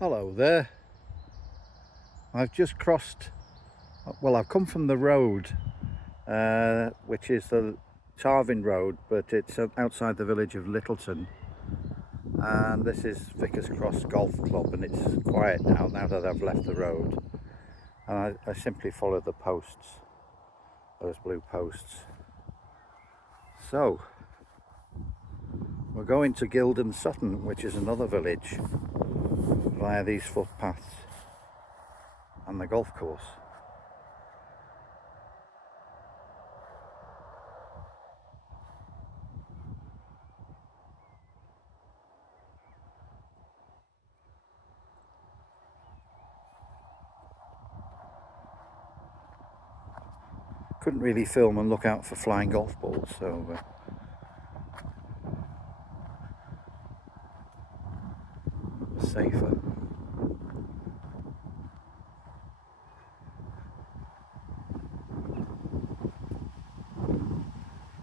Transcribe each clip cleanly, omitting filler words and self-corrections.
Hello there. I've just crossed, well, I've come from the road, which is the Tarvin Road, but it's outside the village of Littleton. And this is Vicars Cross Golf Club, and it's quiet now that I've left the road. And I simply follow the posts, those blue posts. So, we're going to Guilden Sutton, which is another village, via these footpaths and the golf course. Couldn't really film and look out for flying golf balls, so safer.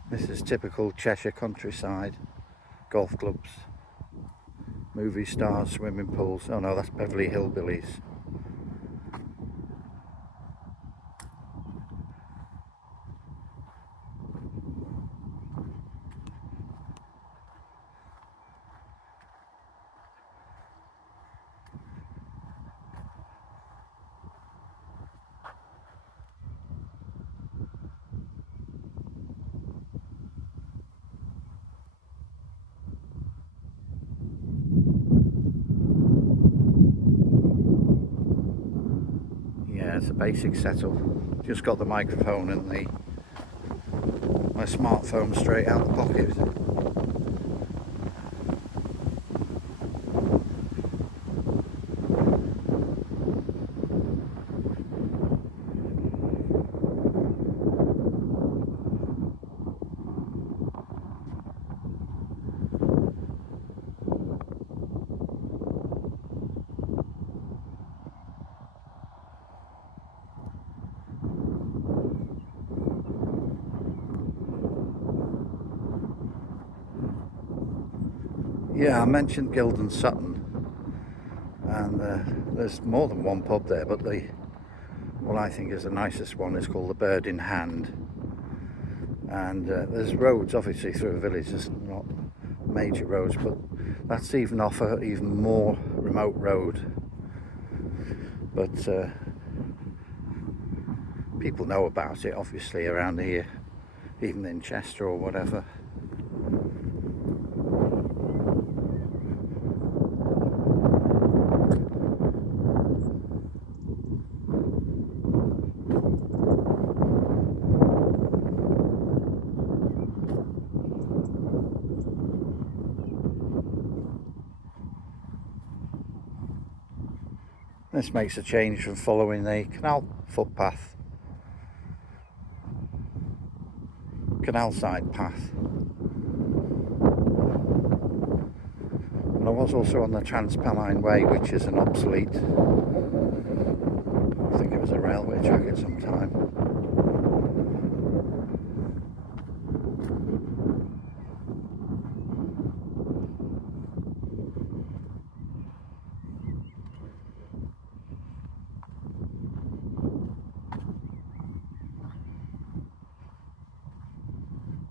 This is typical Cheshire countryside, golf clubs, movie stars, swimming pools. Oh no, that's Beverly Hillbillies. Yeah, it's a basic setup. Just got the microphone and my smartphone straight out the pocket. Yeah, I mentioned Guilden Sutton, and there's more than one pub there, but what I think is the nicest one is called the Bird in Hand. And there's roads obviously through the village, there's not major roads, but that's even off a even more remote road. But people know about it obviously around here, even in Chester or whatever. This makes a change from following the canal footpath, canal side path. And I was also on the Trans-Pennine Way, which is an obsolete, I think it was a railway track at some time.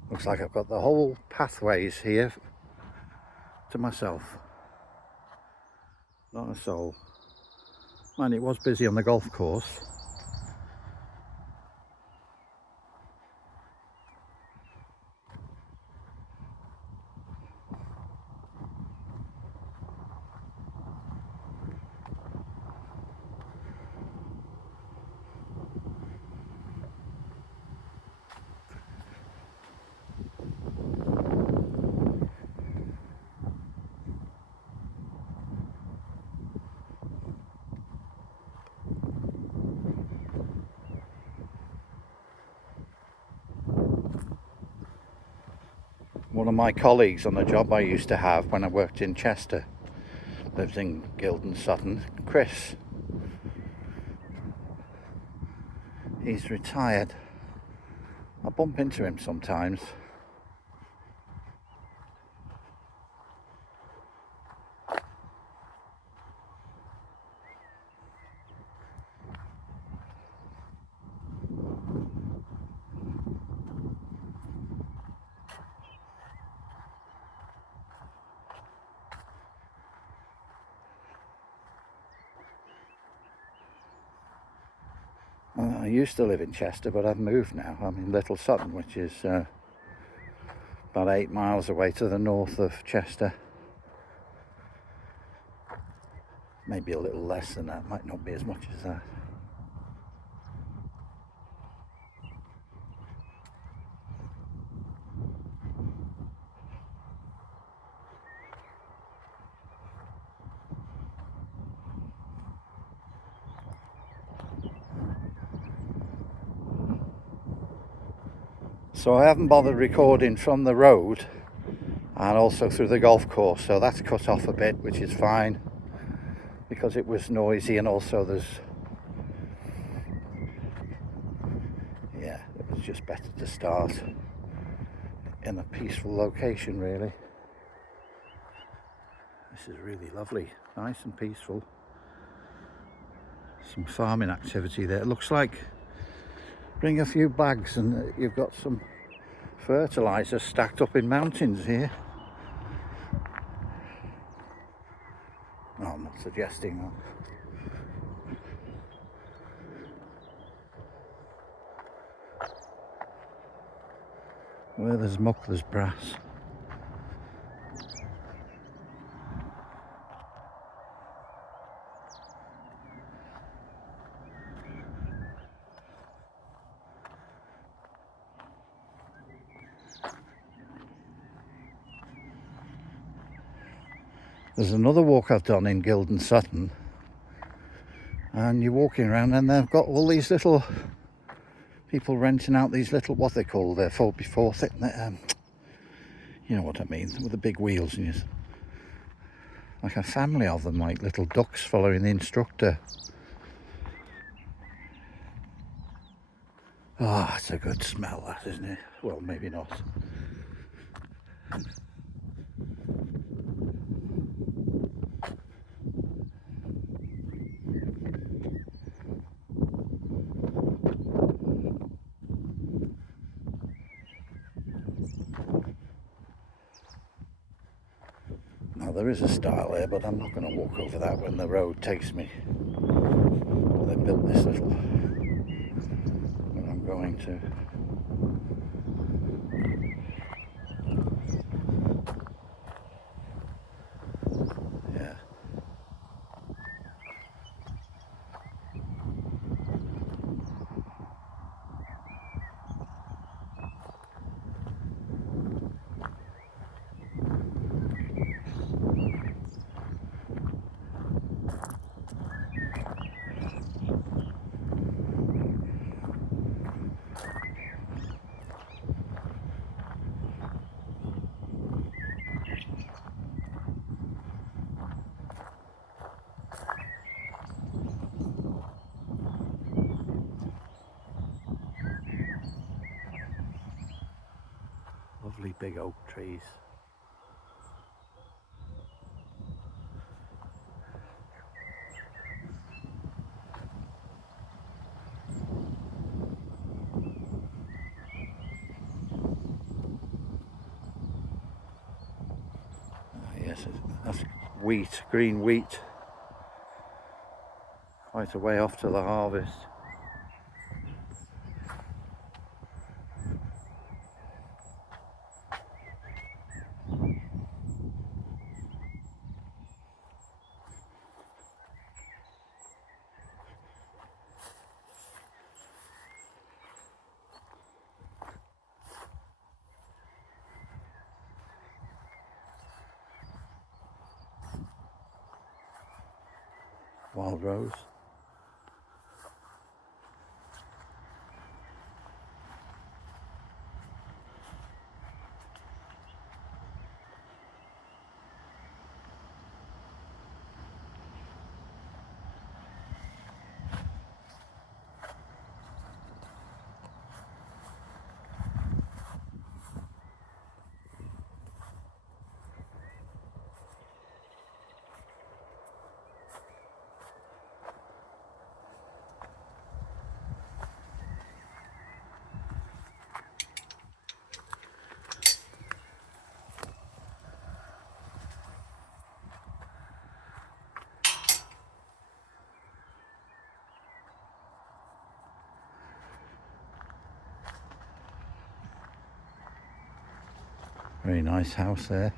Looks like I've got the whole pathways here to myself. Not a soul. Man, it was busy on the golf course. One of my colleagues on the job I used to have when I worked in Chester lives in Guilden Sutton, Chris. He's retired. I bump into him sometimes. Well, I used to live in Chester, but I've moved now. I'm in Little Sutton, which is about 8 miles away to the north of Chester. Maybe a little less than that, might not be as much as that. So I haven't bothered recording from the road and also through the golf course, so that's cut off a bit, which is fine because it was noisy, and also it was just better to start in a peaceful location really. This is really lovely, nice and peaceful. Some farming activity there. It looks like bring a few bags and you've got some fertilizer stacked up in mountains here. No, I'm not suggesting that. Where there's muck, there's brass. There's another walk I've done in Guilden Sutton, and you're walking around and they've got all these little people renting out these little, what they call their 4x4, you know what I mean, with the big wheels, and like a family of them, like little ducks following the instructor. Ah, it's a good smell, that, isn't it? Well, maybe not. Now there is a stile there, but I'm not going to walk over that when the road takes me. They built this little where I'm going to. Yeah. Lovely big oak trees. Yes, that's wheat, green wheat. Quite a way off to the harvest. Wild rose. Very nice house there.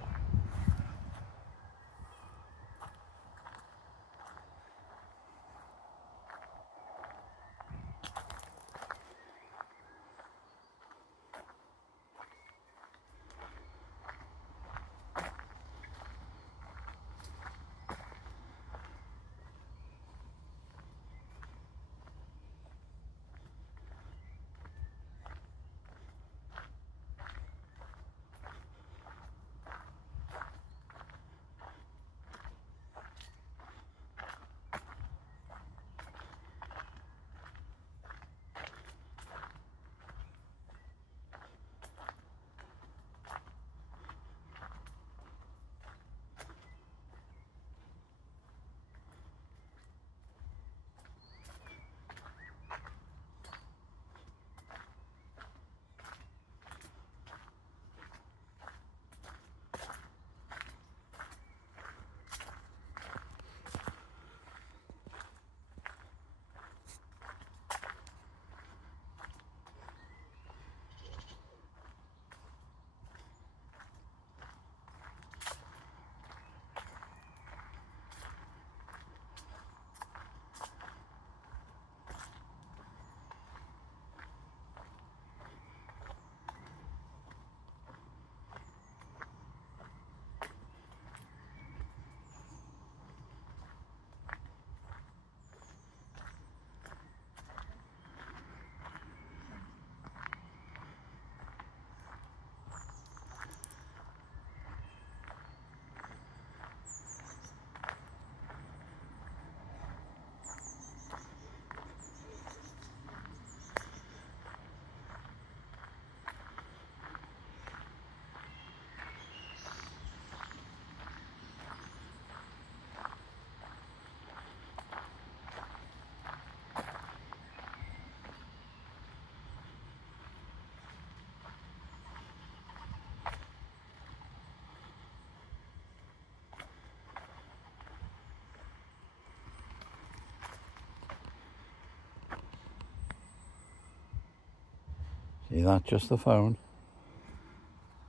See that? Just the phone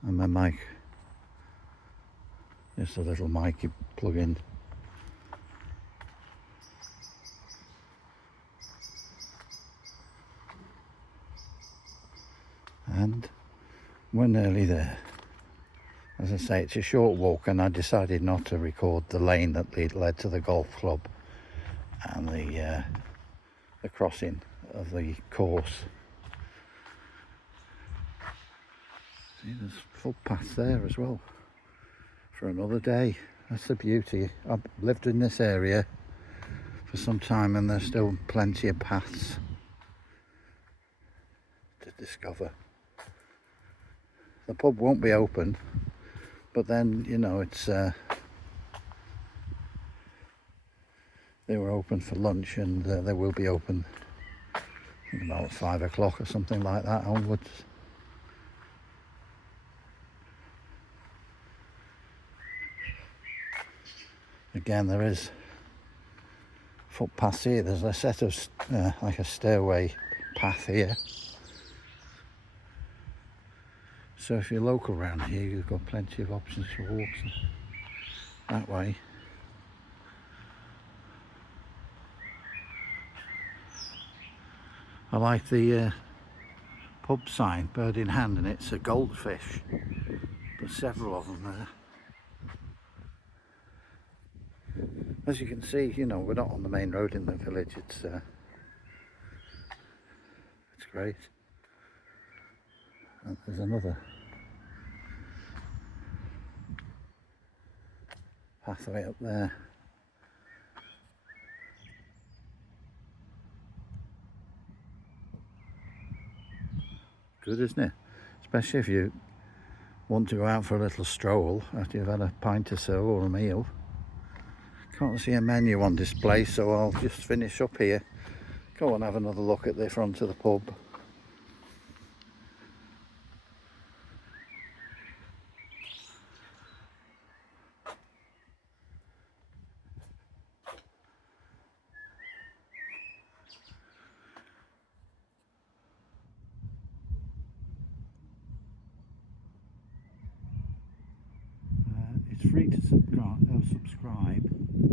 and my mic. Just a little mic you plug in. And we're nearly there. As I say, it's a short walk, and I decided not to record the lane that led to the golf club and the crossing of the course. See, there's footpaths there as well for another day. That's the beauty. I've lived in this area for some time, and there's still plenty of paths to discover. The pub won't be open, but then, you know, it's they were open for lunch, and they will be open about 5 o'clock or something like that onwards. Again, there is footpaths here. There's a set of like a stairway path here. So if you're local around here, you've got plenty of options for walks that way. I like the pub sign, bird in hand, and it's a goldfish. There's several of them there. As you can see, you know, we're not on the main road in the village. It's great. And there's another pathway up there. Good, isn't it? Especially if you want to go out for a little stroll after you've had a pint or so or a meal. Can't see a menu on display, so I'll just finish up here. Go and have another look at the front of the pub. free to subscribe.